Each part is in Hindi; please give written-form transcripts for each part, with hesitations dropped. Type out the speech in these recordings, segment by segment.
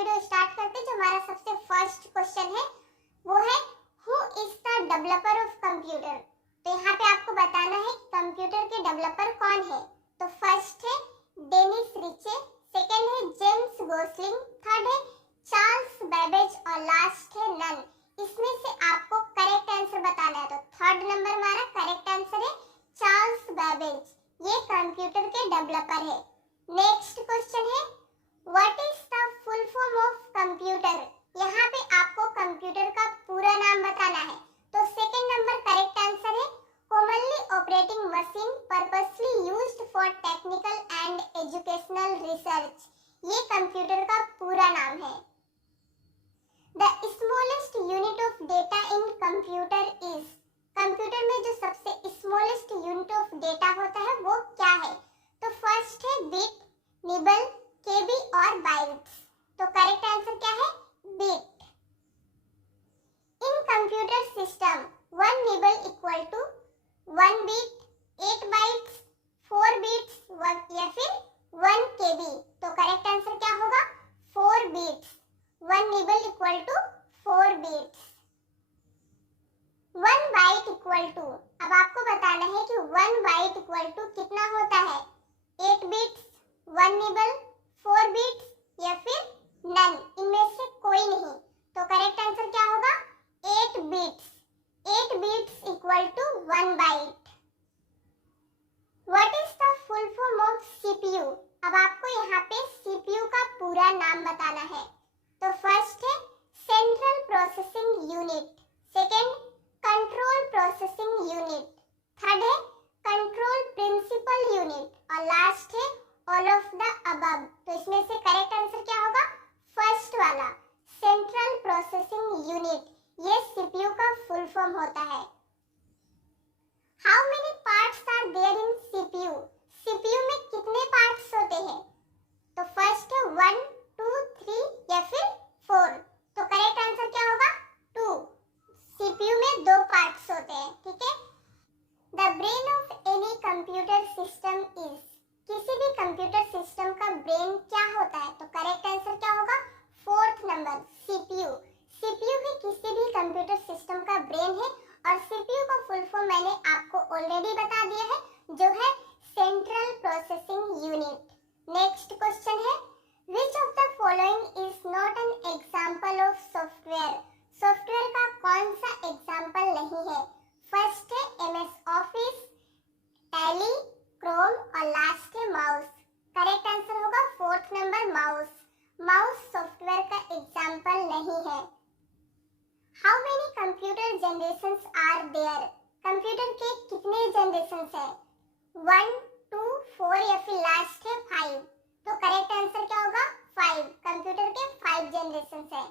वीडियो स्टार्ट करते हैं। जो हमारा सबसे फर्स्ट क्वेश्चन है वो है who is the developer of computer. तो यहाँ पे आपको बताना है कंप्यूटर के डेवलपर कौन है। तो फर्स्ट है डेनिस रिचे, सेकंड है जेम्स गोसलिंग, थर्ड है चार्ल्स बेबेज और लास्ट है नन। इसमें से आपको करेक्ट आंसर बताना है। तो थर्ड नंबर हमारा करेक्ट आंसर है चार्ल्स बेबेज, ये कंप्यूटर के डेवलपर है। नेक्स्ट क्वेश्चन है what is the full form of computer. यहाँ पे आपको कंप्यूटर का पूरा नाम बताना है। तो सेकंड नंबर करेक्ट आंसर है commonly operating machine purposely used for technical and educational research, ये कंप्यूटर का पूरा नाम है। The smallest unit of data in computer is, computer में जो सबसे स्मॉलेस्ट यूनिट ऑफ डेटा होता है वो क्या है। तो फर्स्ट है बिट, निबल, केबी और बाइट्स। तो करेक्ट आंसर क्या है bit. In computer system 1 nibble equal to 1 bit, 8 bytes, 4 bits या फिर 1 केबी। तो करेक्ट आंसर क्या होगा 4 bits. 1 nibble equal to 4 bits. 1 byte equal to, अब आपको बताना है कि 1 बाइट इक्वल टू कितना होता है, 8 बिट्स, 1 निबल, 4 बिट्स या फिर नन, इनमें से कोई नहीं। तो करेक्ट आंसर क्या होगा 8 bits. 8 bits equal to 1 byte. What is the full form of CPU. अब आपको यहाँ पे सीपीयू का पूरा नाम बताना है। तो फर्स्ट है central processing unit, second control processing unit, third है कंट्रोल प्रिंसिपल यूनिट और लास्ट है ऑल ऑफ द अबव। तो इसमें से करेक्ट आंसर क्या होगा फर्स्ट वाला सेंट्रल प्रोसेसिंग यूनिट, ये सीपीयू का फुल फॉर्म होता है। How many parts are there in CPU. CPU में कितने पार्ट्स होते हैं। तो फर्स्ट है 1, 2, 3 या फिर 4। तो करेक्ट आंसर क्या होगा 2। सीपीयू में 2 पार्ट्स होते हैं, ठीक है। The brain of any computer system is, किसी भी कंप्यूटर सिस्टम का ब्रेन क्या होता है। तो करेक्ट आंसर क्या होगा फोर्थ नंबर सीपीयू। सीपीयू ही किसी भी कंप्यूटर सिस्टम का ब्रेन है और सीपीयू का फुल फॉर्म मैंने आपको ऑलरेडी बता दिया है, जो है central processing unit. Next question है which of the following is not an example of software. Software का कौन सा एग्जांपल नहीं है। फर्स्ट है एमएस ऑफिस, टैली, क्रोम और लास्ट है माउस। करेक्ट आंसर होगा fourth number mouse. Mouse software का एग्जांपल नहीं है। How many computer generations are there. Computer के कितने जनरेशंस है, 1, 2, 4 या फिर लास्ट है 5। तो करेक्ट आंसर क्या होगा 5। कंप्यूटर के 5 जनरेशंस है।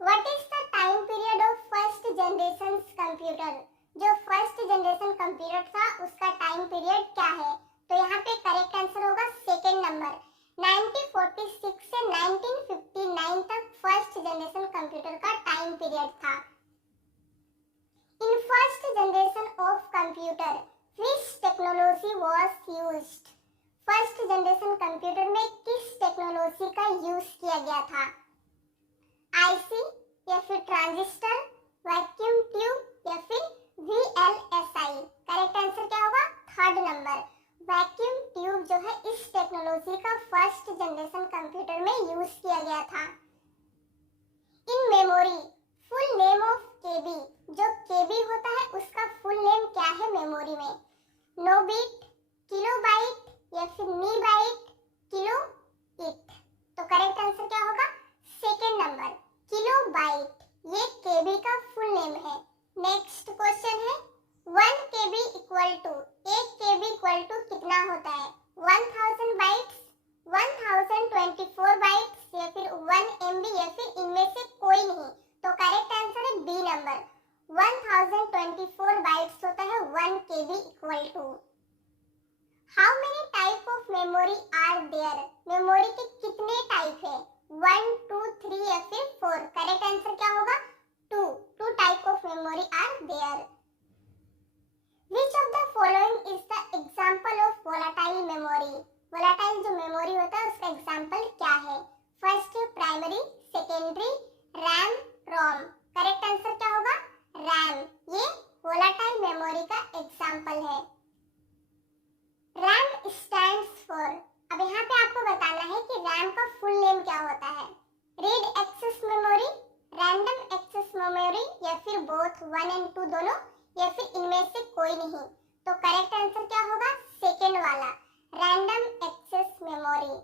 What is the time period of first generation computer. जो फर्स्ट जनरेशन कंप्यूटर था उसका टाइम पीरियड क्या है। तो यहाँ पे करेक्ट आंसर होगा सेकंड नंबर 1946 से 1959 तक फर्स्ट जनरेशन कंप्यूटर का टाइम पीरियड था। In first generation of computer which technology was used. First generation computer में किस टेक्नोलॉजी का यूज किया गया था, आईसी या फिर ट्रांजिस्टर, वैक्यूम ट्यूब या फिर VLSI। करेक्ट आंसर क्या होगा थर्ड नंबर वैक्यूम ट्यूब, जो है इस टेक्नोलॉजी का फर्स्ट जनरेशन कंप्यूटर में यूज किया गया था। In memory full name of KB. जो केबी होता है उसका फुल नेम क्या है मेमोरी में, नो बिट, किलोबाइट या फिर मी बाइट, किलो इट। तो करेक्ट आंसर क्या होगा सेकेंड नंबर किलोबाइट, ये केबी का फुल नेम है। नेक्स्ट क्वेश्चन है 1 KB equal to, 1 KB equal to कितना होता है, 1000 बाइट्स, 1024 बाइट्स या फिर 1 MB या फिर इनमें से कोई नहीं। तो करेक्ट आंसर है बी नंबर 1024 बाइट्स होता है 1 KB equal to. How many type of memory are there. Memory के कितने टाइप है, 1, 2, 3 या फिर 4। करेक्ट आंसर क्या होगा 2 type of memory are there. Which of the following is the example of volatile memory? volatile जो मेमोरी होता है उसका एग्जांपल क्या है। फर्स्ट मेमोरी, सेकेंडरी रैम, रोम। करेक्ट आंसर क्या होगा? रैम। ये वोलेटाइल मेमोरी का एग्जांपल है। रैम स्टैंड्स फॉर, अब यहाँ पे आपको बताना है कि रैम का फुल नेम क्या होता है। Read access memory, random access memory, या फिर बोथ 1 और 2 दोनों, या फिर इनमें से कोई नहीं। तो करेक्ट आंसर क्या होगा? सेकेंड वाला, random access memory.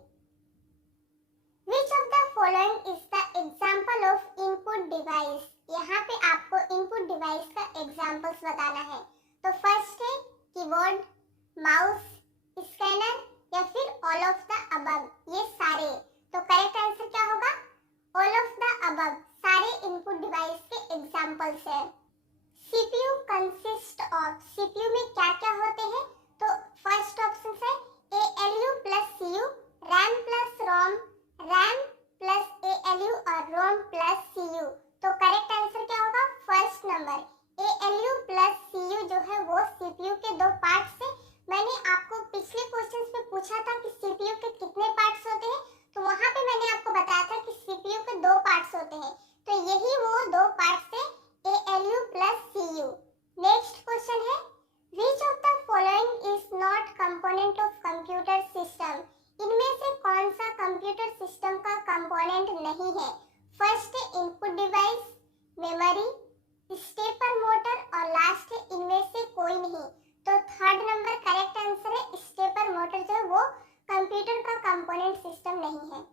Which of the following is the example of input device? यहाँ पे आपको input device का examples बताना है। तो फर्स्ट है कीबोर्ड, माउस, स्कैनर, या फिर all of the above, ये सारे। तो करेक्ट आंसर क्या होगा? all of the above, सारे input device के examples है। CPU consist of, CPU में क्या क्या होते हैं? तो फर्स्ट ऑप्शन है ALU plus CU, RAM plus ROM, RAM plus ALU और रोम प्लस CU। तो करेक्ट आंसर क्या होगा? First number, ALU plus CU जो है वो CPU के दो पार्ट्स है। मैंने आपको पिछले क्वेश्चंस में पूछा था कि CPU के कितने पार्ट्स होते हैं, तो वहां पे मैंने आपको बताया था कि CPU के दो पार्ट्स होते हैं। तो यही वो दो पार्ट्स है, ALU plus CU। Next question है Which of the following is not component of computer system? इनमें से कौन सा कंप्यूटर सिस्टम का कंपोनेंट नहीं है? फर्स्ट है input device, memory, stepper motor, और लास्ट है इनमें से कोई नहीं। तो थर्ड नंबर करेक्ट आंसर है, स्टेपर मोटर जो है वो कंप्यूटर का कंपोनेंट सिस्टम नहीं है।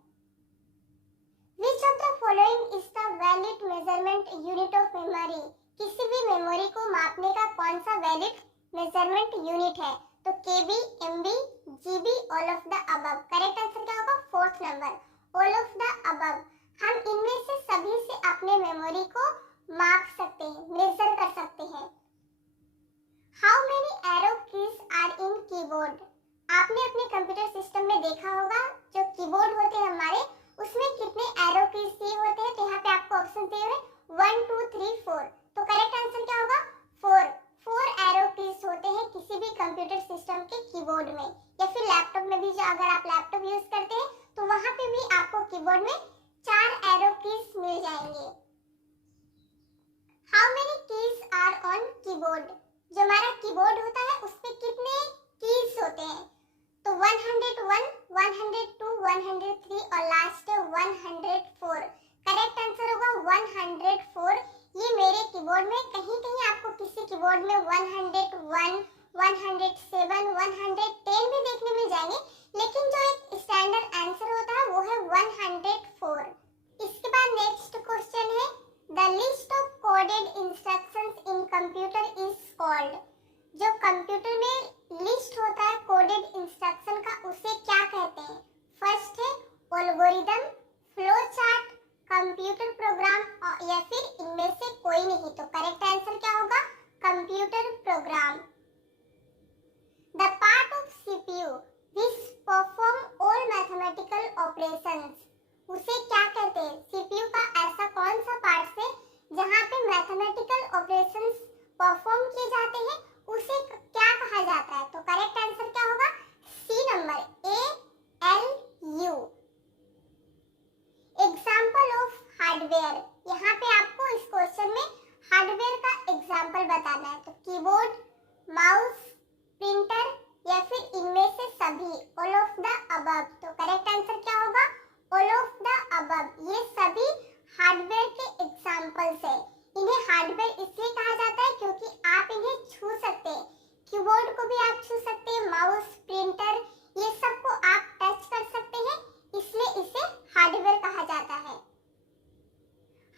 Which of the following is the valid measurement unit of memory? किसी भी मेमोरी को मापने का कौन सा वैलिड मेजरमेंट यूनिट है? तो KB, MB, GB, all of the above. Correct answer क्या होगा? Fourth number, all of the above. हम इनमें से सभी से अपने मेमोरी को माप सकते हैं, मेजर कर सकते हैं। How many arrow keys are in keyboard? आपने अपने कंप्यूटर सिस्टम में देखा होगा जो कीबोर्ड होते हैं हमारे, उसमें कितने एरो कीज दिए होते हैं। तो यहाँ पे आपको ऑप्शन दिए हुए 1 2 3 4। तो करेक्ट आंसर क्या होगा? 4 एरो कीज होते हैं किसी भी कंप्यूटर सिस्टम के कीबोर्ड में, या फिर लैपटॉप में भी। जो अगर आप लैपटॉप यूज करते हैं तो वहां पे भी आपको कीबोर्ड में 4 एरो कीज मिल जाएंगे। How many keys are on keyboard? जो हमारा कीबोर्ड होता है उसमें कितने कीज होते हैं? तो 101, 102, 103 और लास्ट है 104। करेक्ट आंसर होगा 104। ये मेरे कीबोर्ड में कहीं कहीं आपको किसी कीबोर्ड में 101, 107, 110 भी देखने मिल जाएंगे, लेकिन जो एक स्टैंडर्ड आंसर होता है वो है 104। इसके बाद नेक्स्ट क्वेश्चन है the list of coded instructions in computer is called. जो कंप्यूटर में लिस्ट होता है कोडेड इंस्ट्रक्शन का, उसे क्या कहते हैं? फर्स्ट है algorithm, flow chart, computer program, या फिर इनमें से कोई नहीं। तो करेक्ट आंसर क्या होगा? Computer program. The part of CPU which perform all mathematical operations, उसे क्या कहते हैं? CPU का ऐसा कौन सा पार्ट है जहाँ पे मैथमेटिकल ऑपरेशंस परफॉर्म किए जाते हैं, उसे क्या कहा जाता है? तो करेक्ट आंसर क्या होगा? C number, ALU। Example of hardware, यहाँ पे आपको इस क्वेश्चन में हार्डवेयर का एग्जाम्पल बताना है। तो कीबोर्ड, माउस, प्रिंटर, या फिर इनमें से सभी, ऑल ऑफ द अबव। तो करेक्ट आंसर क्या होगा? All of the above. ये सभी हार्डवेयर के एग्जाम्पल्स है। इन्हें हार्डवेयर इसलिए कहा जाता है क्योंकि आप इन्हें छू सकते हैं। कीबोर्ड को भी आप छू सकते हैं, माउस, प्रिंटर, ये सबको आप टच कर सकते हैं, इसलिए इसे हार्डवेयर कहा जाता है।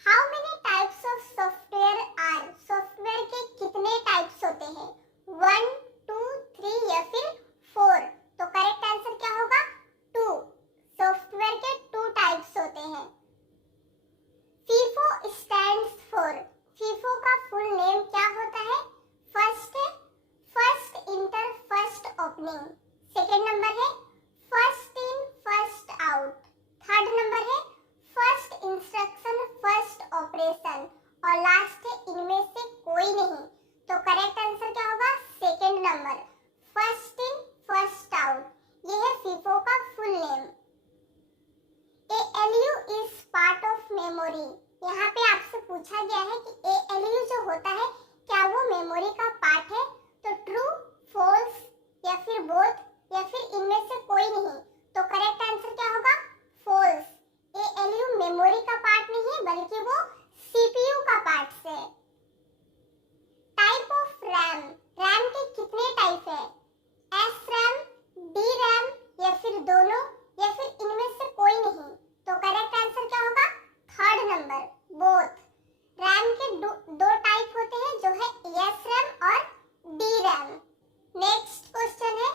How many types of software are? Software के कितने टाइप्स होते हैं? 1, 2, 3 या फिर 4? तो करेक्ट आंसर क्या होगा? 2। सॉफ्टवेयर के 2 types is part of memory. यहाँ पे आपसे पूछा गया है कि ALU जो होता है क्या वो मेमोरी का पार्ट है? तो ट्रू, फॉल्स या फिर बोथ या फिर इनमें से कोई नहीं। तो करेक्ट आंसर क्या होगा? फॉल्स। ALU मेमोरी का पार्ट नहीं है बल्कि वो CPU का पार्ट है। टाइप ऑफ रैम, रैम के कितने टाइप है? SRAM, DRAM या फिर दोनों या फिर इनमें से कोई नहीं। तो करेक्ट आंसर क्या होगा? Third number, both. रैम के दो टाइप होते हैं जो है SRAM और DRAM। नेक्स्ट क्वेश्चन है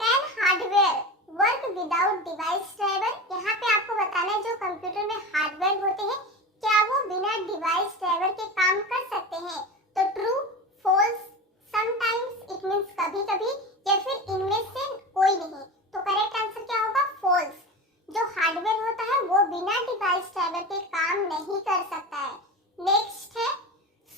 can hardware work without device driver. यहाँ पे आपको बताना है जो कंप्यूटर में हार्डवेयर होते हैं क्या वो बिना डिवाइस ड्राइवर के काम कर सकते हैं? तो true, false, sometimes it means कभी कभी या फिर इनमें से कोई नहीं। तो करेक्ट आंसर क्या होगा? फॉल्स। जो हार्डवेयर होता है वो बिना डिवाइस ड्राइवर के काम नहीं कर सकता है। नेक्स्ट है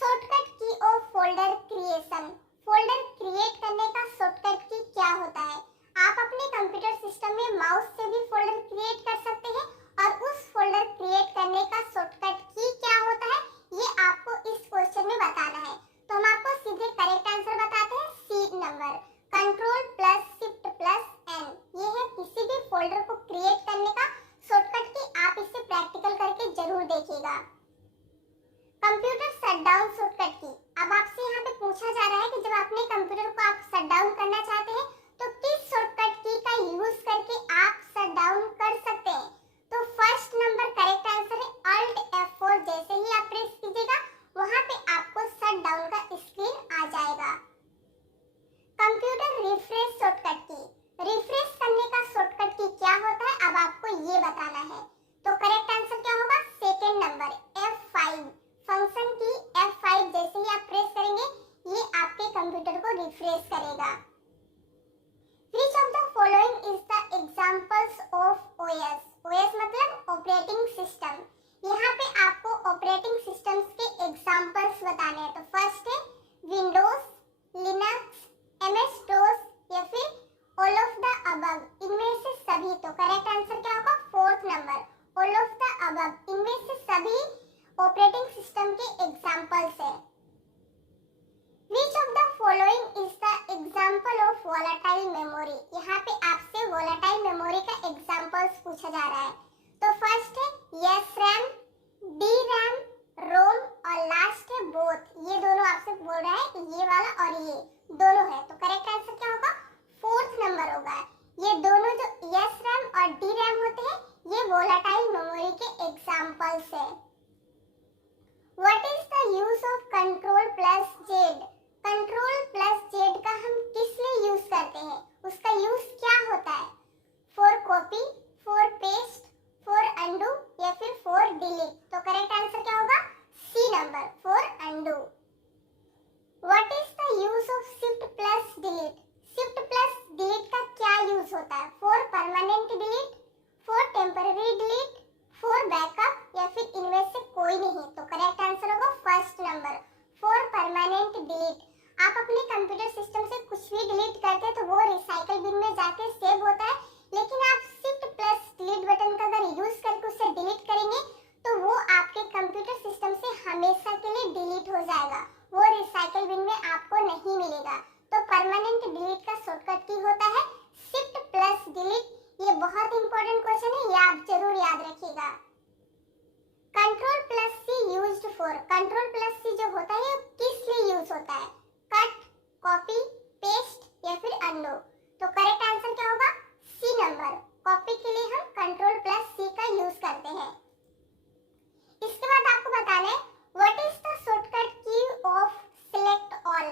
शॉर्टकट की of folder creation. Folder create करने का शॉर्टकट की क्या होता है? आप अपने कंप्यूटर सिस्टम में माउस से भी फोल्डर क्रिएट कर सकते हैं और उस फोल्डर क्रिएट करने का शॉर्टकट की क्या होता है ये आपको इस क्वेश्चन में बताना है। तो हम आपको सीधे करेक्ट आंसर बताते हैं, C number, control plus shift plus N. ये है किसी भी फोल्डर को क्रिएट करने का शॉर्टकट की। आप इसे प्रैक्टिकल करके जरूर देखिएगा। कंप्यूटर शटडाउन शॉर्टकट की। अब आपसे यहाँ पे पूछा जा रहा है कि जब अपने कंप्यूटर को आप शटडाउन करना चाहते हैं तो किस शॉर्टकट की का यूज करके आप शटडाउन कर सकते हैं? तो फर्स्ट नंबर करेक्ट आंसर है Alt F4। जैसे ही आप प्रेस कीजिएगा वहां पे आपको शटडाउन का स्क्रीन आ जाएगा। कंप्यूटर रिफ्रेश शॉर्टकट की। रिफ्रेश करने का शॉर्टकट की क्या होता है अब आपको ये बताना है। तो करेक्ट आंसर क्या होगा? Second number F5। फंक्शन की F5 जैसे ही आप प्रेस करेंगे ये आपके कंप्यूटर को रिफ्रेश करेगा। Which of the following is the examples of OS? OS मतलब ऑपरेटिंग सिस्टम। यहाँ पे आपको ऑपरेटिंग सिस्टम्स के एग्जांपल्स बताने हैं। तो फर्स्ट है विंडोज, लिनक्स, MS DOS या फिर ऑल ऑफ द अबव। इनमें से सभी। तो करेक्ट आंसर क्या होगा? Fourth number all of the above. इनमें से सभी ऑपरेटिंग सिस्टम के एग्जांपल्स है। Which of the following is the example of volatile memory? यहाँ पे आपसे volatile memory का examples पूछा जा रहा है। तो फर्स्ट है SRAM, DRAM, ROM और लास्ट है both। ये दोनों आपसे बोल रहा है कि ये वाला और ये दोनों है। तो करेक्ट आंसर क्या होगा? फोर्थ नंबर होगा। ये दोनों जो SRAM और DRAM होते हैं ये volatile memory के examples है। What is the use of Control plus Z? Control plus Z का हम किस लिए यूज करते हैं? उसका यूज क्या होता है? For copy, for paste, for undo या फिर फॉर डिलीट। तो करेक्ट आंसर क्या होगा? C number, for undo. What is the use of shift plus delete? Shift plus delete का क्या यूज होता है? For permanent delete, for temporary delete, for backup या फिर इनमें से कोई नहीं। तो करेक्ट आंसर होगा first number, for permanent delete. आप अपने कंप्यूटर सिस्टम से कुछ भी डिलीट करते हैं तो वो रिसाइकल बिन में जाके सेव होता है, लेकिन आप शिफ्ट प्लस डिलीट बटन का अगर यूज करके उसे डिलीट करेंगे तो वो आपके कंप्यूटर सिस्टम से हमेशा के लिए डिलीट हो जाएगा। वो रिसाइकल बिन में आपको नहीं मिलेगा। तो परमानेंट डिलीट का शॉर्टकट की होता है शिफ्ट प्लस डिलीट। ये बहुत इंपॉर्टेंट क्वेश्चन है, ये आप जरूर याद रखिएगा। Control plus C used for. Control plus C जो होता है किस लिए यूज होता है? कट, कॉपी, पेस्ट या फिर अनडू। तो करेक्ट आंसर क्या होगा? सी नंबर, कॉपी के लिए हम कंट्रोल प्लस सी का यूज करते हैं। इसके बाद आपको बताना है व्हाट इज द शॉर्टकट की ऑफ सिलेक्ट ऑल।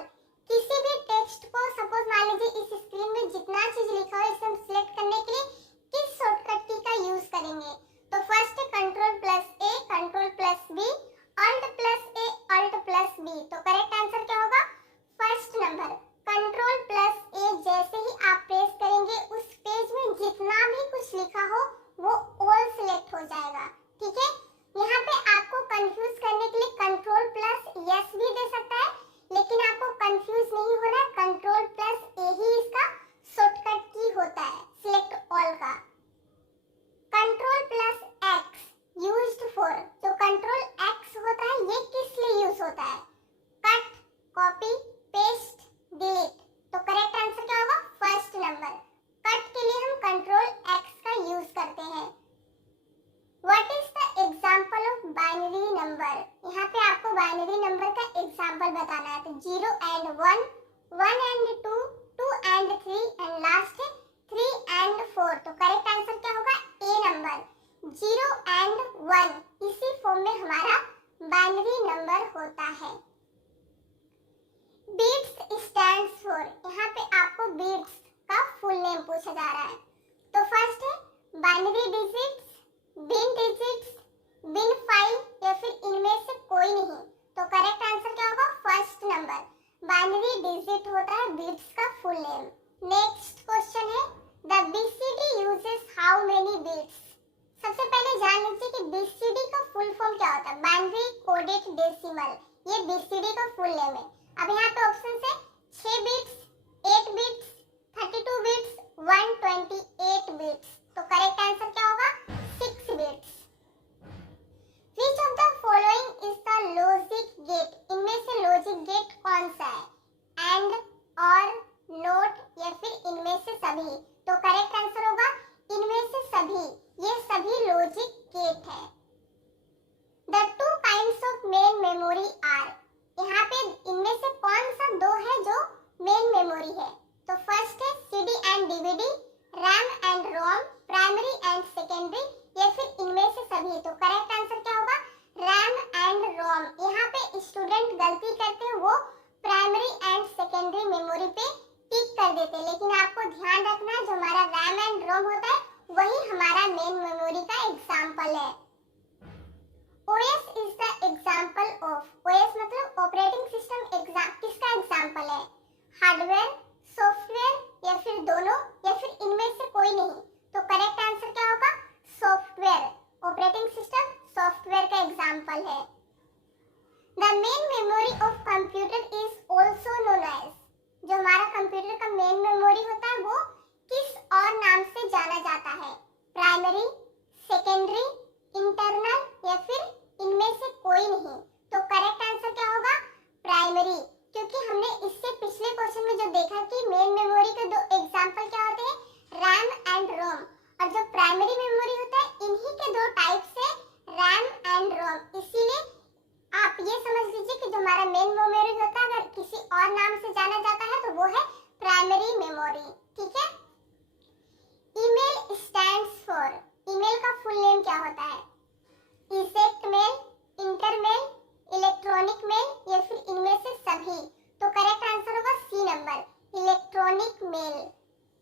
किसी भी टेक्स्ट को सपोज मान लीजिए इस स्क्रीन में जितना चीज लिखा है इसे हम सिलेक्ट करने के लिए किस शॉर्टकट की का यूज करेंगे? तो फर्स्ट है control plus A, control plus B, alt plus A, alt plus B. तो करेक्ट आंसर क्या होगा? First number control plus A. जैसे ही आप प्रेस करेंगे उस पेज में जितना भी कुछ लिखा हो वो ऑल सिलेक्ट हो जाएगा। बाइनरी नंबर का एग्जाम्पल बताना है। तो 0 and 1, 1 and 2, 2 and 3 and last है 3 and 4। तो करेक्ट आंसर क्या होगा? ए नंबर 0 and 1। इसी फॉर्म में हमारा बाइनरी नंबर होता है। बीट्स स्टैंड्स फॉर, यहाँ पे आपको बीट्स का फुल नेम पूछा जा रहा है। तो फर्स्ट है बाइनरी डिजिट्स, बिन डिजिट्स, बिन फाइव या फिर इनमें से कोई नहीं। तो करेक्ट आंसर क्या होगा? फर्स्ट नंबर बाइनरी डिजिट होता है बीट्स का फुल नेम। नेक्स्ट क्वेश्चन है the BCD uses how many bits. सबसे पहले जान लीजिए कि बीसीडी का फुल फॉर्म क्या होता है। बाइनरी कोडेड डेसिमल, ये बीसीडी का फुल नेम है। अब यहाँ पे ऑप्शन है 6 बिट्स, 8 बिट्स, 32 बिट्स, 128 बिट्स। तो करेक्ट आंसर क्या होगा? 6 bits. Which of the following is the logic gate? इनमें से लॉजिक गेट कौन सा है? एंड, और, नोट या फिर इनमें से सभी। तो करेक्ट आंसर होगा इनमें से सभी। ये सभी लॉजिक गेट है। The two kinds of main memory are, यहाँ पे इनमें से कौन सा दो है जो मेन मेमोरी है? तो फर्स्ट है CD and DVD, RAM and ROM, primary and secondary या फिर इनमें से सभी। तो करेक्ट आंसर क्या होगा? रैम एंड रोम। यहाँ पे स्टूडेंट गलती करते हैं, वो प्राइमरी एंड सेकेंडरी मेमोरी पे टिक कर देते हैं, लेकिन आपको ध्यान रखना जो हमारा रैम एंड रोम होता है वही हमारा मेन मेमोरी का एग्जाम्पल है। OS is the example of, OS मतलब ऑपरेटिंग सिस्टम किसका एग्जाम्पल है? हार्डवेयर, सॉफ्टवेयर या फिर दोनों या फिर इनमें से कोई नहीं। तो करेक्ट आंसर क्या होगा? सॉफ्टवेयर। ऑपरेटिंग सिस्टम सॉफ्टवेयर का एग्जाम्पल है। The main memory of computer is also known as, जो हमारा कंप्यूटर का मेन मेमोरी होता है वो किस और नाम से जाना जाता है? प्राइमरी, सेकेंडरी, इंटरनल या फिर इनमें से कोई नहीं। तो करेक्ट आंसर क्या होगा? प्राइमरी, क्योंकि हमने इससे पिछले क्वेश्चन में जो देखा कि मेन मेमोरी के दो एग्जांपल क्या होते हैं? रैम एंड रोम। और जो प्राइमरी मेमोरी होता है इन्हीं के दो टाइप्स है, रैम एंड रोम। इसीलिए आप ये समझ लीजिए कि जो हमारा मेन मेमोरी होता है अगर किसी और नाम से जाना जाता है तो वो है प्राइमरी मेमोरी। ठीक है। ईमेल स्टैंड्स फॉर, ईमेल का फुल नेम क्या होता है? इजेक्ट मेल, इंटरमेल, इलेक्ट्रॉनिक मेल या फिर इनमें से सभी। तो करेक्ट आंसर होगा सी नंबर, इलेक्ट्रॉनिक मेल।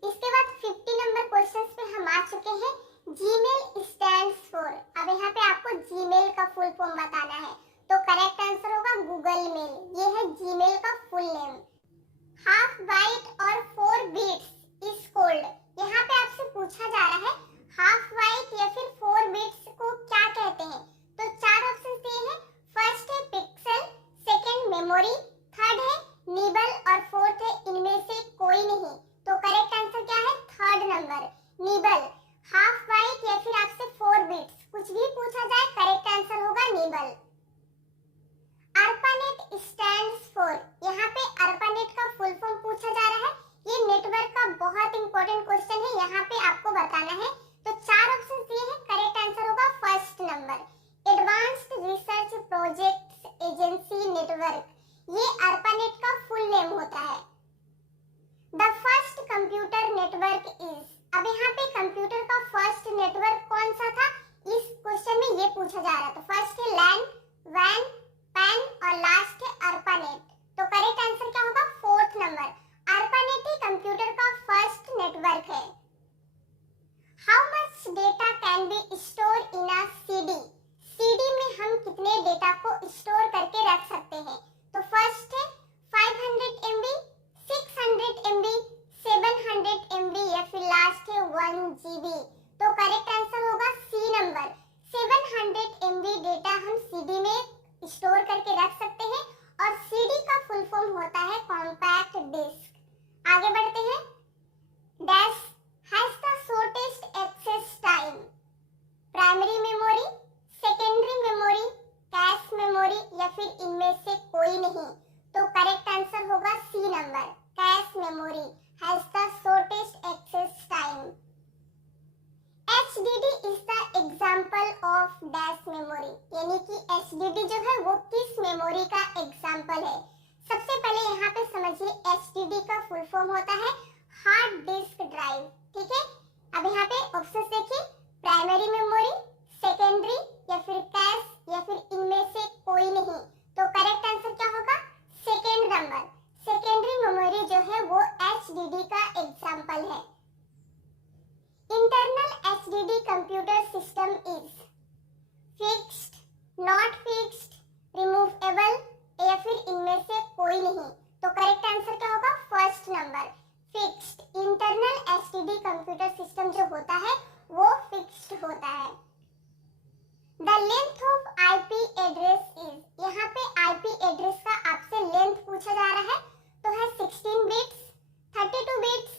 इसके बाद 50 नंबर क्वेश्चंस पे हम आ चुके हैं। जीमेल स्टैंड्स फॉर, अब यहाँ पे आपको जीमेल का फुल फॉर्म बताना है। तो करेक्ट आंसर होगा गूगल मेल, ये है जीमेल का फुल नेम। हाफ बाइट और 4 बिट्स इज कॉल्ड, यहाँ पे आपसे पूछा जा रहा है हाफ बाइट या फिर 4 बिट्स को क्या कहते हैं? तो 4 ऑप्शन दिए हैं। फर्स्ट है पिक्सल, सेकंड मेमोरी, थर्ड है निबल और फोर्थ है इनमें से कोई नहीं। तो करेक्ट आंसर क्या है? Third number nibble. Half byte या फिर आपसे 4 बिट्स कुछ भी पूछा जाए करेक्ट आंसर होगा निबल। ARPANET स्टैंड्स फॉर, यहाँ पे ARPANET का फुल फॉर्म पूछा जा रहा है। ये नेटवर्क का बहुत इंपॉर्टेंट क्वेश्चन है, यहाँ पे आपको बताना है। तो 4 ऑप्शन दिए हैं, करेक्ट आंसर होगा first number advanced research projects agency network. ये ARPANET का फुल नेम होता है। The first computer network is, अब यहाँ पे कंप्यूटर का फर्स्ट नेटवर्क कौन सा था इस क्वेश्चन में ये पूछा जा रहा है। तो फर्स्ट है लैन, वैन, पैन और लास्ट है ARPANET। तो करेक्ट आंसर क्या होगा? फोर्थ नंबर ARPANET ही कंप्यूटर का फर्स्ट नेटवर्क है। How much data can be store in a CD, CD में हम कितने डेटा को स्टोर करके रख सकते हैं? तो फर्स्ट है 500 MB, 600 MB, 700 MB या फिर लास्ट है 1 GB। तो करेक्ट आंसर होगा सी नंबर 700 MB डेटा हम सीडी में स्टोर करके रख सकते हैं। और सीडी का फुल फॉर्म होता है कॉम्पैक्ट डिस्क। आगे बढ़ते हैं। Dash has the shortest access time, primary memory, secondary memory, cache memory या फिर इनमें से कोई नहीं। तो करेक्ट आंसर होगा C number cache memory has the shortest access time. HDD is the example of dash cache memory, यानी कि HDD जो है वो किस मेमोरी का एग्जाम्पल है। सबसे पहले यहाँ पे समझिए HDD का फुल फॉर्म होता है हार्ड डिस्क ड्राइव, ठीक है। अब यहाँ पे ऑप्शन देखिए, प्राइमरी मेमोरी, सेकेंडरी या फिर कैश या फिर इनमें से कोई नहीं। तो करेक्ट आंसर क्या होगा, सेकेंड नंबर। सेकेंडरी मेमोरी जो है वो HDD का एग्जाम्पल है। Internal HDD computer system is fixed, not fixed, removable या फिर इनमें से कोई नहीं। तो करेक्ट आंसर क्या होगा, first number, fixed. Internal HDD computer system जो होता है वो फिक्स्ड होता है। The length of IP address is, यहाँ पे IP एड्रेस का आपसे लेंथ पूछा जा रहा है, तो है 16 बिट्स, 32 बिट्स,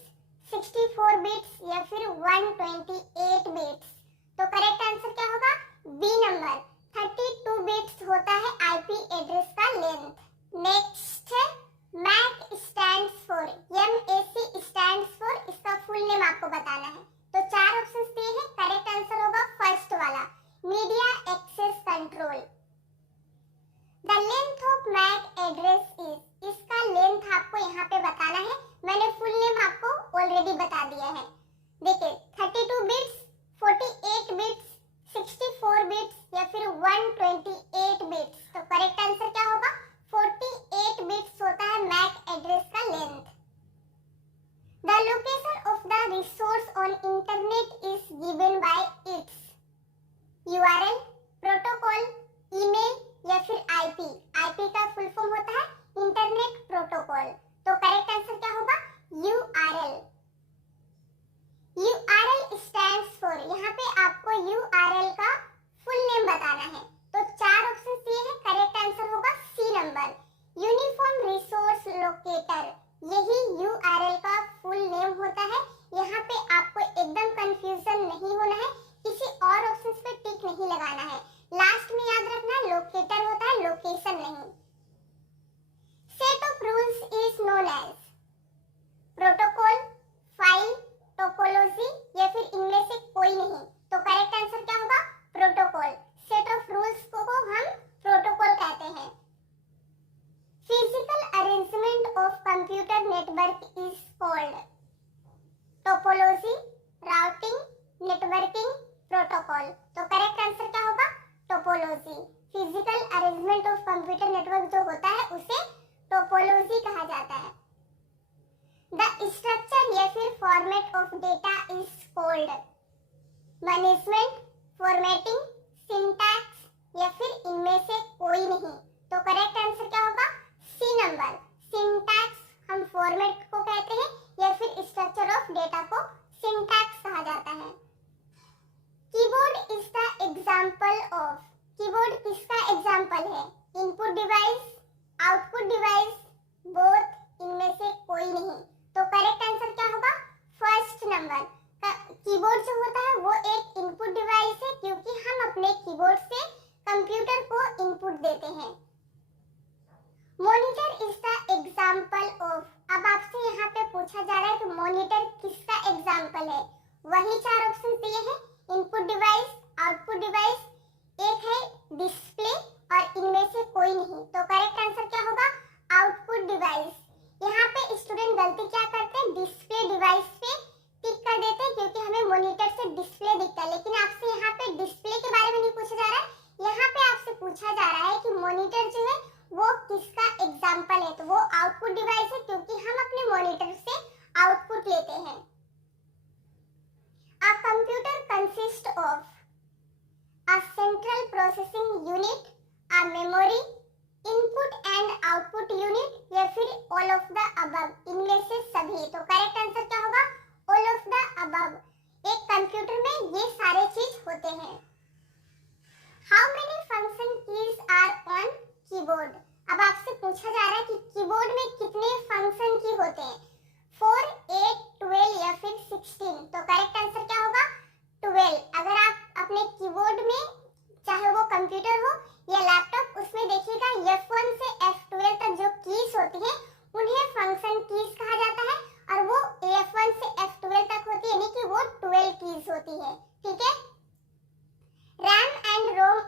64 बिट्स या फिर 128 बिट्स। तो करेक्ट आंसर क्या होगा, बी नंबर, 32 बिट्स होता है IP एड्रेस का लेंथ। नेक्स्ट है MAC stands for, MAC stands for, इसका फुल नेम आपको बताना है। तो चार ऑप्शंस दिए हैं, करेक्ट आंसर होगा फर्स्ट वाला, media access control. The length of MAC address is, इसका लेंथ आपको यहाँ पे बताना है। मैंने फुल नेम आपको ऑलरेडी बता दिया है। देखिए 32 बिट्स, 48 बिट्स, 64 बिट्स या फिर 128 बिट्स। तो करेक्ट आंसर क्या होगा, 48 बिट्स होता है MAC एड्रेस का length. The location of the resource on internet is given by it's URL, protocol, email या फिर IP। IP का फुल फॉर्म होता है इंटरनेट प्रोटोकॉल। तो करेक्ट आंसर क्या होगा, URL। URL स्टैंड्स फॉर, यहाँ पे आपको URL का फुल नेम बताना है। तो चार ऑप्शन दिए हैं, करेक्ट आंसर होगा C number, uniform resource locator. यही URL का फुल नेम होता है। यहाँ पे आपको एकदम कंफ्यूजन नहीं होना है, किसी और ऑप्शंस पे टिक नहीं लगाना है। लास्ट में याद रखना लोकेटर होता है, लोकेशन नहीं। Set of rules is known as protocol, file, topology या फिर इनमें से कोई नहीं। तो करेक्ट आंसर क्या होगा, प्रोटोकॉल। सेट ऑफ रूल्स को हम प्रोटोकॉल कहते हैं। Physical arrangement of computer network is called topology, routing, networking, protocol. तो करेक्ट आंसर क्या होगा, topology. Physical arrangement of computer network जो होता है उसे टोपोलॉजी कहा जाता है। द स्ट्रक्चर या फिर format of data is called management, formatting, syntax या फिर इनमें से कोई नहीं। तो करेक्ट आंसर क्या होगा, सी नंबर, सिंटैक्स। हम फॉर्मेट को कहते हैं या फिर स्ट्रक्चर ऑफ डेटा को सिंटैक्स कहा जाता है। Keyboard is the example of, keyboard किसका एग्जाम्पल है, input device, output device, both, इनमें से कोई नहीं। तो करेक्ट आंसर क्या होगा, फर्स्ट नंबर। कीबोर्ड जो होता है वो एक इनपुट डिवाइस है, क्योंकि हम अपने कीबोर्ड से कंप्यूटर को इनपुट देते हैं। Monitor is the example of, अब आपसे यहाँ पे पूछा जा रहा है कि मॉनिटर किसका एग्जाम्पल है। वही चार ऑप्शन दिए हैं, इनपुट डिवाइस, आउटपुट डिवाइस, एक है डिस्प्ले और इनमें से कोई नहीं। तो करेक्ट आंसर क्या होगा, आउटपुट डिवाइस। यहाँ पे स्टूडेंट गलती क्या करते हैं, डिस्प्ले डिवाइस पे टिक कर देते हैं, क्योंकि हमें मॉनिटर से डिस्प्ले दिखता है। लेकिन आपसे यहाँ पे डिस्प्ले के बारे में नहीं पूछा जा रहा है, यहाँ पे आपसे पूछा जा रहा है कि मॉनिटर जो है वो किसका एग्जाम्पल है। तो वो आउटपुट डिवाइस है, क्योंकि हम अपने मॉनिटर से आउटपुट लेते हैं। A computer consists of a central processing unit, a memory, input and output unit या फिर all of the above, इनमें से सभी। तो करेक्ट आंसर क्या होगा, all of the above। एक कंप्यूटर में ये सारे चीज होते हैं। How many function keys are on keyboard? अब आपसे पूछा जा रहा है कि कीबोर्ड में कितने फंक्शन की होते हैं, 4, 8, 12 या फिर 16। तो करेक्ट आंसर क्या होगा, 12। अगर आप अपने कीबोर्ड में, चाहे वो कंप्यूटर हो या लैपटॉप, उसमें देखिएगा F1 से F12 तक जो कीज होती है उन्हें फंक्शन कीज कहा जाता है, और वो F1 से F12 तक होती है, यानी कि वो 12 कीज होती है, ठीक है। रैम एंड रोम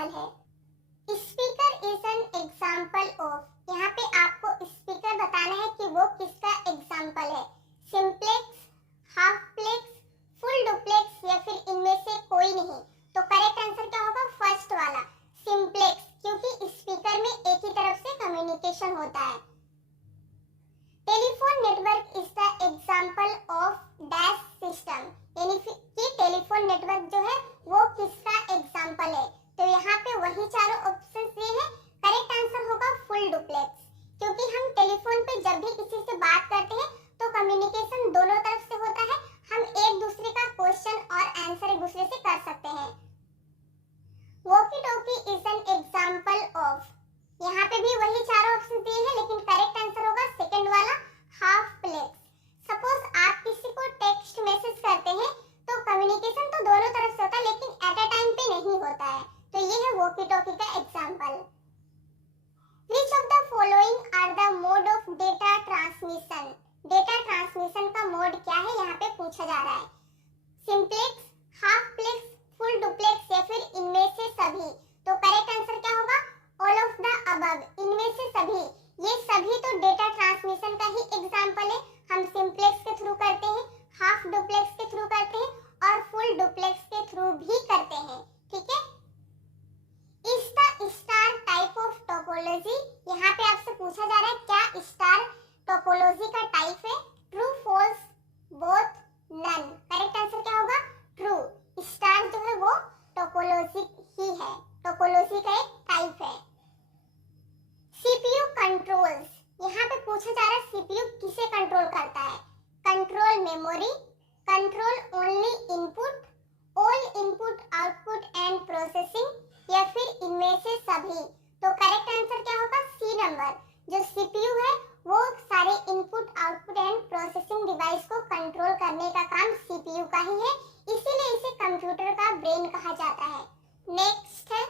एग्जाम्पल है। Speaker is an example of, यहाँ पे आपको स्पीकर बताना है कि वो किसका एग्जाम्पल है। Simplex, half plex, full duplex या फिर इनमें से कोई नहीं। तो करेक्ट आंसर क्या होगा? फर्स्ट वाला सिंप्लेक्स, क्योंकि स्पीकर में एक ही तरफ से कम्युनिकेशन होता है। Telephone network is the example of dash system, यानी कि टेलीफोन नेटवर्क जो है वो किसका एग्जाम्पल है। तो यहाँ पे वही चारों ऑप्शन दिए हैं। करेक्ट आंसर होगा फुल डुप्लेक्स, क्योंकि हम टेलीफोन पे जब भी किसी से बात करते हैं तो कम्युनिकेशन दोनों तरफ से होता है। हम एक दूसरे का क्वेश्चन और आंसर एक दूसरे से कर सकते हैं। Walkie talkie is an example of, यहाँ पे भी वही चारों ऑप्शन दिए हैं, लेकिन करेक्ट आंसर होगा सेकंड वाला हाफ प्लेक्स। सपोज आप किसी को टेक्स्ट मैसेज करते हैं तो कम्युनिकेशन तो दोनों तरफ से होता है, लेकिन एट अ टाइम पे नहीं होता है। तो ये है वॉकी टॉकी का example. Which of the following are the mode of data transmission? Data transmission का मोड क्या है, यहाँ पे पूछा जा रहा है। Simplex, half plex, full duplex या फिर इनमें से सभी। तो करेक्ट आंसर क्या होगा? ऑल ऑफ द अबव, इनमें से सभी। ये सभी तो डेटा ट्रांसमिशन का ही एग्जाम्पल है। हम सिंप्लेक्स के थ्रू करते हैं, हाफ डुप्लेक्स के थ्रू करते हैं और फुल डुप्लेक्स के थ्रू भी करते हैं। ठीक है। Is the star type of topology, यहाँ पे आपसे पूछा जा रहा है क्या स्टार टोपोलॉजी का टाइप है। True, false, both, none. Correct answer क्या होगा? ट्रू। स्टार जो है वो टोपोलॉजी ही है, टोपोलॉजी का एक टाइप है। सीपीयू कंट्रोल्स, यहाँ पे पूछा जा रहा है सीपीयू किसे कंट्रोल करता है। Control memory, control only input, all input output and processing या फिर इनमें से सभी। तो करेक्ट आंसर क्या होगा? C number. जो सीपीयू है वो सारे input output and processing device को कंट्रोल करने का काम सीपीयू का ही है, इसीलिए इसे कंप्यूटर का ब्रेन कहा जाता है। नेक्स्ट है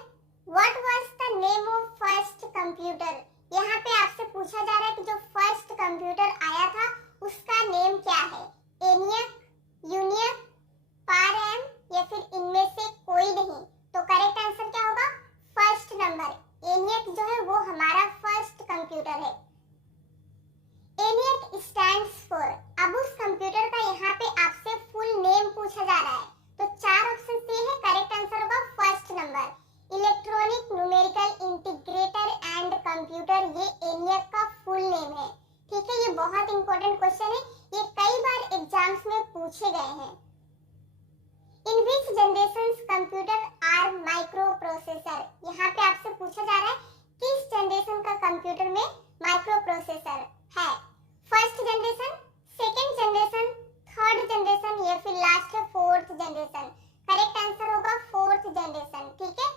what was the name of first computer, यहाँ पे आपसे पूछा जा रहा है कि जो फर्स्ट कंप्यूटर आया था उसका नेम क्या है। एनियक, यूनियक, पारएम या फिर इनमें से कोई नहीं। तो करेक्ट आंसर क्या होगा? फर्स्ट नंबर, एनियक जो है वो हमारा फर्स्ट कंप्यूटर है। एनियक स्टैंड्स फॉर, अब उस कंप्यूटर का यहाँ पे आपसे फुल नेम पूछा जा रहा है। तो चार ऑप्शन दिए हैं, करेक्ट आंसर होगा first number electronic numerical integrator and computer, ये एनियक का फुल नेम है। ठीक है, ये बहुत इंपॉर्टेंट क्वेश्चन है, ये कई बार एग्जाम्स में पूछे गए हैं। In which generations computer are microprocessor, यहाँ पे आपसे पूछा जा रहा है किस जनरेशन का कंप्यूटर में माइक्रो प्रोसेसर है। First generation, second generation, third generation या फिर लास्ट है फोर्थ जनरेशन। करेक्ट आंसर होगा फोर्थ जनरेशन। ठीक है।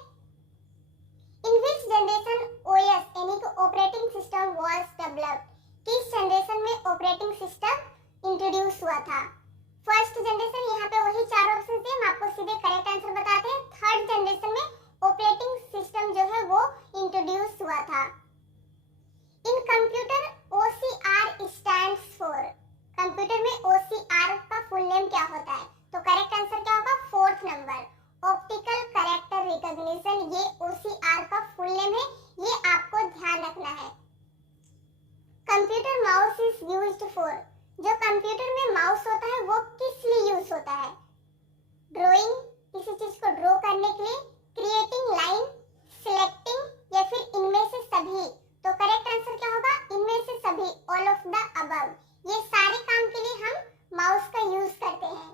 इन विच जनरेशन ओएस यानी कि ऑपरेटिंग सिस्टम वाज डेवलप्ड, किस जनरेशन में ऑपरेटिंग सिस्टम इंट्रोड्यूस हुआ था। फर्स्ट जनरेशन, यहाँ पे वही चार ऑप्शन थे, हम आपको सीधे करेक्ट आंसर बताते हैं। थर्ड जनरेशन में ऑपरेटिंग सिस्टम जो है वो इंट्रोड्यूस हुआ था। इन computer OCR stands for, computer में OCR का फुल नेम क्या होता है। तो करेक्ट आंसर क्या होगा? Fourth number optical character recognition, ये OCR का फुल नेम है, ये आपको ध्यान रखना है। Computer mouse is used for, जो कंप्यूटर में माउस होता है वो किस लिए यूज होता है। ड्राइंग, किसी चीज को ड्रॉ करने के लिए, क्रिएटिंग लाइन, सिलेक्टिंग या फिर इनमें से सभी। तो करेक्ट आंसर क्या होगा? इनमें से सभी, ऑल ऑफ द अबव। ये सारे काम के लिए हम माउस का यूज करते हैं।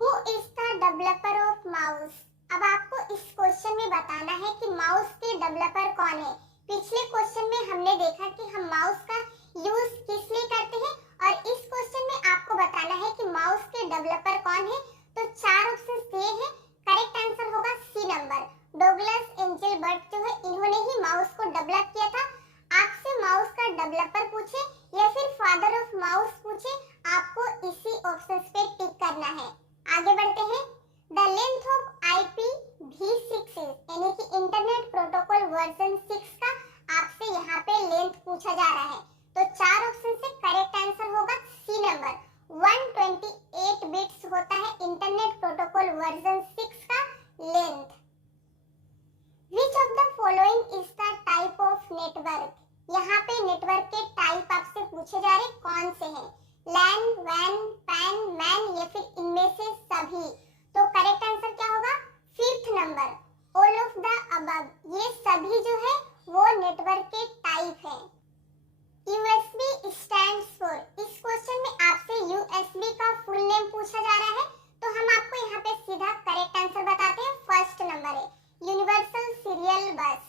Who is the developer of mouse, अब आपको इस क्वेश्चन में बताना है कि माउस के डेवलपर कौन है। पिछले क्वेश्चन में हमने देखा कि हम माउस का यूज किस लिए करते हैं, और इस क्वेश्चन में आपको बताना है कि माउस के डेवलपर कौन है। तो चार ऑप्शन दिए हैं, करेक्ट आंसर होगा सी नंबर डोगलस एंजेलबर्ट जो है इन्होंने ही माउस को डेवलप किया था। आपसे माउस का डेवलपर पूछे या फिर फादर ऑफ माउस पूछे, आपको इसी ऑप्शन पे टिक करना है। आगे बढ़ते हैं। द लेंथ ऑफ IPv6 यानी कि इंटरनेट प्रोटोकॉल वर्जन 6 का आपसे यहाँ पे लेंथ पूछा जा रहा है। तो चार ऑप्शन से करेक्ट आंसर होगा सी नंबर 128 बिट्स होता है इंटरनेट प्रोटोकॉल वर्जन 6 का लेंथ। नेटवर्क। यहाँ पे नेटवर्क के टाइप आपसे पूछे जा रहे कौन से हैं, लैन, वैन, पैन, मैन या फिर इनमें से सभी। तो करेक्ट आंसर क्या होगा, fifth number, all of the above. ये सभी जो है वो नेटवर्क के टाइप है। यूएसबी स्टैंड्स फॉर, इस क्वेश्चन में आपसे यूएसबी का फुल नेम पूछा जा रहा है, तो हम आपको यहाँ पे सीधा करेक्ट आंसर बताते हैं। फर्स्ट नंबर है यूनिवर्सल सीरियल बस।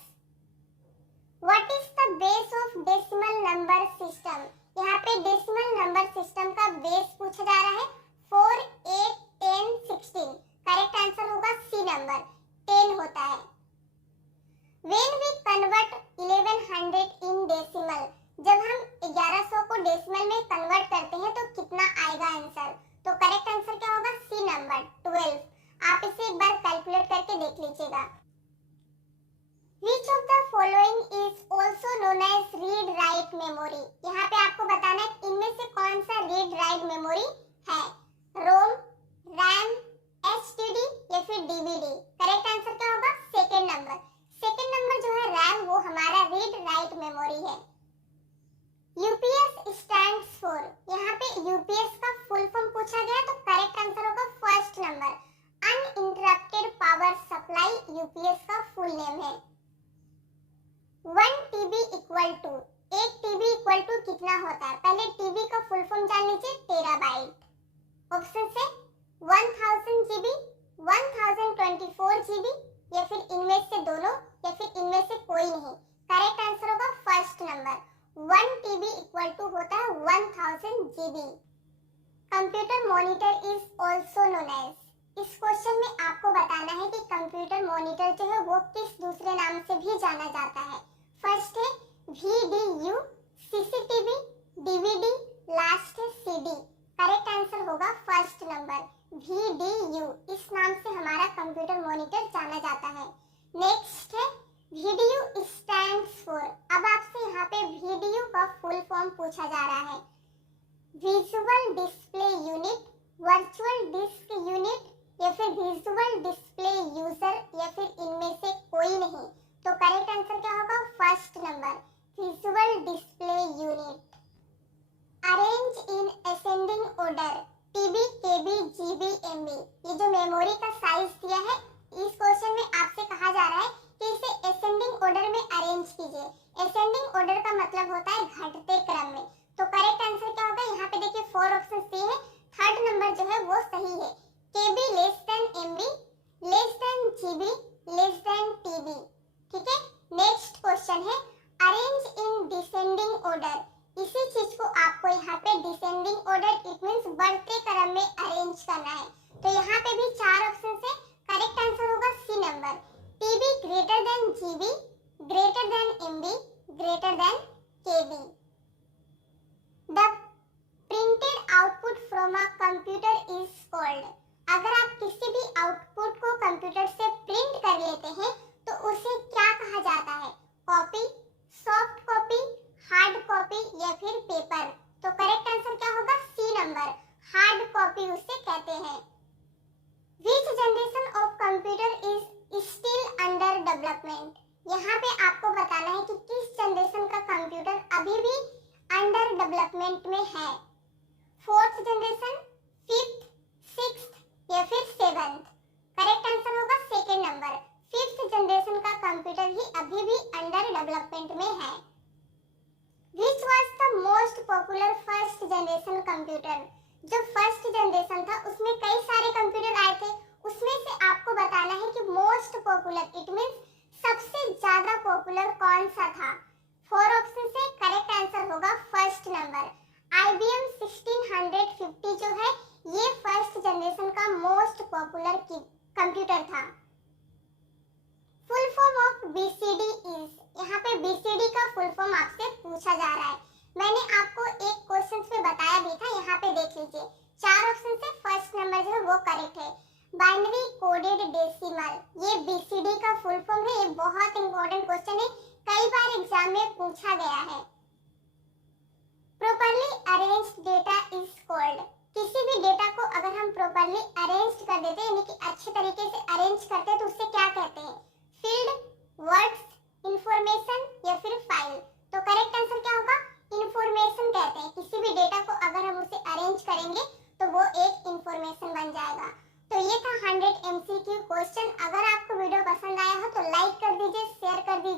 What is the base of decimal number system, यहाँ पे डेसिमल नंबर सिस्टम का बेस पूछा जा रहा है। 4, 8, 10, 16। करेक्ट आंसर होगा सी नंबर, 10 होता है। When we convert 1100 in decimal, जब हम 1100 को डेसिमल में कन्वर्ट करते हैं तो कितना आएगा आंसर, तो करेक्ट आंसर क्या होगा, सी नंबर, 12। आप इसे एक बार कैलकुलेट करके देख लीजिएगा। Which of the following is also known as read write memory, यहाँ पे आपको बताना है इनमें से कौन सा रीड राइट मेमोरी है, रोम, रैम, एचडीडी या फिर डीवीडी। करेक्ट आंसर क्या होगा, सेकेंड नंबर। सेकेंड नंबर जो है रैम, वो हमारा रीड राइट मेमोरी है। यूपीएस स्टैंड्स फॉर, यहाँ पे यूपीएस का फुल फॉर्म पूछा गया तो करेक्ट आंसर होगा first number, uninterrupted power supply UPS का फुल नेम है। 1 TB equal to, 1 TB equal to कितना होता है, पहले टीबी का फुल फॉर्म जान लीजिए, टेराबाइट। ऑप्शन से 1000 जीबी, 1024 जीबी या फिर इनमें से दोनों या फिर इनमें से कोई नहीं। करेक्ट आंसर होगा first number, 1 TB equal to होता है 1000 GB. Computer monitor is also known as, इस क्वेश्चन में आपको बताना है कि कंप्यूटर मॉनिटर जो है वो किस दूसरे नाम से भी जाना जाता है। फर्स्ट है VDU, सीसीटीवी, डीवीडी, लास्ट है CD। करेक्ट आंसर होगा फर्स्ट नंबर, VDU, इस नाम से हमारा कंप्यूटर मॉनिटर जाना जाता है। नेक्स्ट है VDU स्टैंड्स फॉर, अब आपसे यहाँ पे VDU का फुल फॉर्म पूछा जा रहा है। Visual display unit, virtual disc unit या फिर विजुअल डिस्प्ले यूजर या फिर इनमें से कोई नहीं। तो करेक्ट आंसर क्या होगा, first number, visual display unit. Arrange in ascending order, TB, KB, GB, MB, ये जो मेमोरी का साइज दिया है, इस क्वेश्चन में आपसे कहा जा रहा है कि इसे असेंडिंग ऑर्डर में अरेंज कीजिए। असेंडिंग ऑर्डर का मतलब होता है घटते क्रम में। तो करेक्ट आंसर क्या होगा, यहाँ पे देखिए 4 ऑप्शन दिए हैं, थर्ड नंबर जो है वो सही है। KB less than MB, less than GB, less than TB. ठीक है, नेक्स्ट क्वेश्चन है अरेंज इन डिसेंडिंग ऑर्डर, इसी चीज को आपको यहाँ पे डिसेंडिंग ऑर्डर इट मींस बढ़ते क्रम में अरेंज करना है। तो यहाँ पे भी 4 ऑप्शन है, करेक्ट आंसर होगा C number, TB greater than GB, greater than MB, greater than KB. The printed output from a computer is called, अगर आप किसी भी आउटपुट को कंप्यूटर से प्रिंट कर लेते हैं तो उसे क्या कहा जाता है, copy, soft copy, hard copy या फिर पेपर। तो करेक्ट आंसर क्या होगा, सी नंबर, हार्ड कॉपी उसे कहते हैं। विच generation of computer is still under development, यहाँ पे आपको बताना है कि किस जनरेशन का कंप्यूटर अभी भी अंडर डेवलपमेंट में है, फोर्थ जनरेशन, फिफ्थ, सिक्स्थ या फिर सेवंथ। करेक्ट आंसर होगा सेकेंड नंबर, फिफ्थ जनरेशन का कंप्यूटर ही अभी भी अंडर डेवलपमेंट में है। Which was the most popular first generation computer, जो फर्स्ट जनरेशन था उसमें कई सारे कंप्यूटर आए थे, उसमें से आपको बताना है कि मोस्ट पॉपुलर इट मींस सबसे ज्यादा पॉपुलर कौन सा था। 4 ऑप्शन से करेक्ट आंसर होगा फर्स्ट नंबर, IBM 1650 जो है ये फर्स्ट जनरेशन का मोस्ट पॉपुलर कंप्यूटर था। Full form of BCD is, यहाँ पे BCD का फुल फॉर्म आपसे पूछा जा रहा है। मैंने आपको एक क्वेश्चन पे बताया भी था, यहाँ पे देख लीजिए 4 ऑप्शन से फर्स्ट नंबर जो है वो करेक्ट है, बाइनरी कोडेड डेसिमल, ये BCD का फुल फॉर्म है। ये बहुत इंपॉर्टेंट क्वेश्चन है, कई बार एग्जाम में पूछा गया है। Properly arranged data is called, किसी भी डेटा को अगर हम प्रॉपर्ली अरेंज कर देते हैं यानी कि अच्छे तरीके से अरेंज करते हैं तो उससे क्या कहते हैं, फील्ड, वर्ड्स, इंफॉर्मेशन या फिर फाइल। जाएगा। तो ये था 100 MCQ क्वेश्चन। अगर आपको वीडियो पसंद आया हो तो लाइक कर दीजिए, शेयर कर दीजिए।